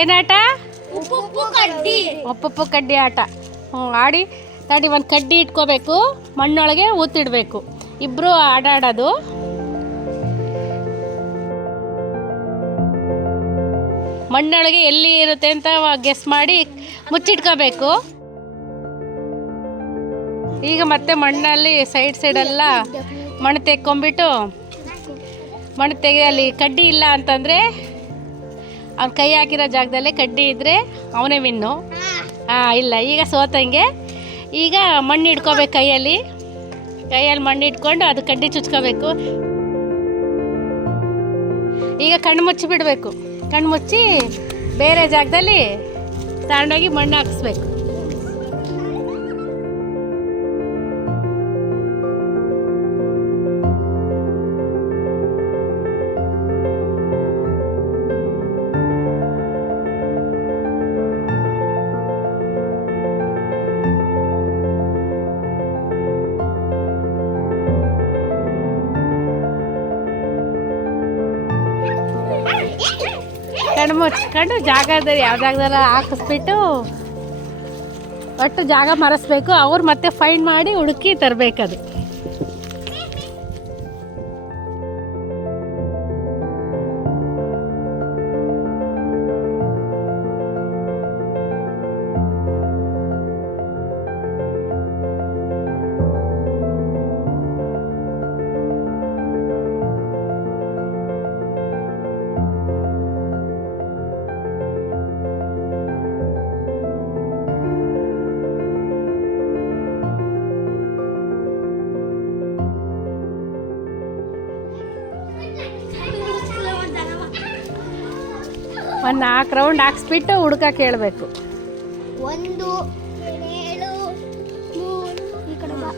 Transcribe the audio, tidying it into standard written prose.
ಏನಾಟ? ಉಪ್ಪು ಕಡ್ಡಿ ಆಟ. ಆಡಿ ತಡಿ, ಒಂದು ಕಡ್ಡಿ ಇಟ್ಕೋಬೇಕು, ಮಣ್ಣೊಳಗೆ ಊತಿಡ್ಬೇಕು, ಇಬ್ಬರು ಆಡಾಡೋದು. ಮಣ್ಣೊಳಗೆ ಎಲ್ಲಿ ಇರುತ್ತೆ ಅಂತ ಗೆಸ್ ಮಾಡಿ ಮುಚ್ಚಿಟ್ಕೋಬೇಕು. ಈಗ ಮತ್ತೆ ಮಣ್ಣಲ್ಲಿ ಸೈಡೆಲ್ಲ ಮಣ್ಣು ತೆಕ್ಕೊಂಬಿಟ್ಟು, ಮಣ್ಣು ಅಲ್ಲಿ ಕಡ್ಡಿ ಇಲ್ಲ ಅಂತಂದರೆ ಅವ್ನ ಕೈ ಹಾಕಿರೋ ಜಾಗದಲ್ಲೇ ಕಡ್ಡಿ ಇದ್ದರೆ ಅವನೇ ವಿನ್ನು. ಇಲ್ಲ, ಈಗ ಸೋತಂಗೆ. ಈಗ ಮಣ್ಣು ಇಟ್ಕೋಬೇಕು ಕೈಯಲ್ಲಿ ಮಣ್ಣು ಇಟ್ಕೊಂಡು ಅದು ಕಡ್ಡಿ ಚುಚ್ಕೋಬೇಕು. ಈಗ ಕಣ್ಣು ಮುಚ್ಚಿ ಬಿಡಬೇಕು. ಕಣ್ಣು ಮುಚ್ಚಿ ಬೇರೆ ಜಾಗದಲ್ಲಿ ತಗೊಂಡೋಗಿ ಮಣ್ಣು ಹಾಕಿಸ್ಬೇಕು. ಕಣ್ಣು ಮುಚ್ಕೊಂಡು ಜಾಗದಲ್ಲಿ ಯಾವ ಜಾಗದಲ್ಲಿ ಹಾಕಿಸ್ಬಿಟ್ಟು ಒಟ್ಟು ಜಾಗ ಮರೆಸ್ಬೇಕು. ಅವ್ರು ಮತ್ತೆ ಫೈಂಡ್ ಮಾಡಿ ಹುಡುಕಿ ತರಬೇಕದು. ಒಂದು 4 ರೌಂಡ್ ಹಾಕ್ಸ್ಬಿಟ್ಟು ಹುಡುಕಕ್ಕೆ ಹೇಳ್ಬೇಕು. 1 2 3 4